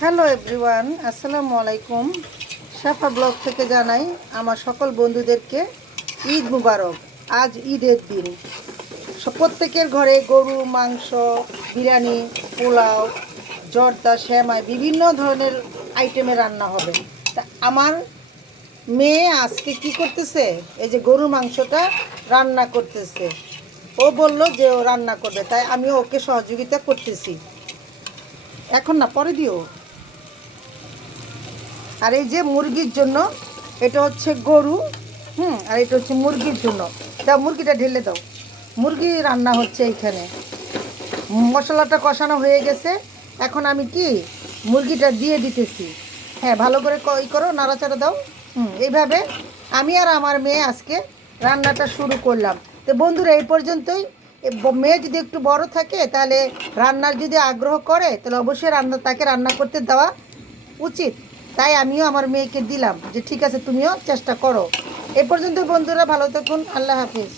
Hello everyone, আসসালামু আলাইকুম। সাফা blog থেকে জানাই আমার সকল বন্ধুদেরকে ঈদ মুবারক। আজ ঈদের দিন, প্রত্যেকের ঘরে গরু মাংস, বিরিয়ানি, পোলাও, জর্দা, সেমাই বিভিন্ন ধরনের আইটেমে রান্না হবে। তা আমার মেয়ে আজকে কি করতেছে, এই যে গরু মাংসটা রান্না করতেছে। ও বলল যে ও রান্না করবে, তাই আমি ওকে সহযোগিতা করতেছি। এখন না, পরে দিও। আর এই যে মুরগির জন্য, এটা হচ্ছে গরু, আর এটা হচ্ছে মুরগির জন্য। দাও, মুরগিটা ঢেলে দাও। মুরগি রান্না হচ্ছে এইখানে। মশলাটা কষানো হয়ে গেছে। এখন আমি কি মুরগিটা দিয়ে দিতেছি। হ্যাঁ, ভালো করে করো, নাড়াচাড়া দাও। এইভাবে আমি আর আমার মেয়ে আজকে রান্নাটা শুরু করলাম। তো বন্ধুরা, এই পর্যন্তই। মেয়ে যদি একটু বড় থাকে, তাহলে রান্নার যদি আগ্রহ করে, তাহলে অবশ্যই তাকে রান্না করতে দেওয়া উচিত। তাই আমিও আমার মেয়েকে দিলাম যে ঠিক আছে, তুমিও চেষ্টা করো। এ পর্যন্ত বন্ধুরা, ভালো থাকুন। আল্লাহ হাফিজ।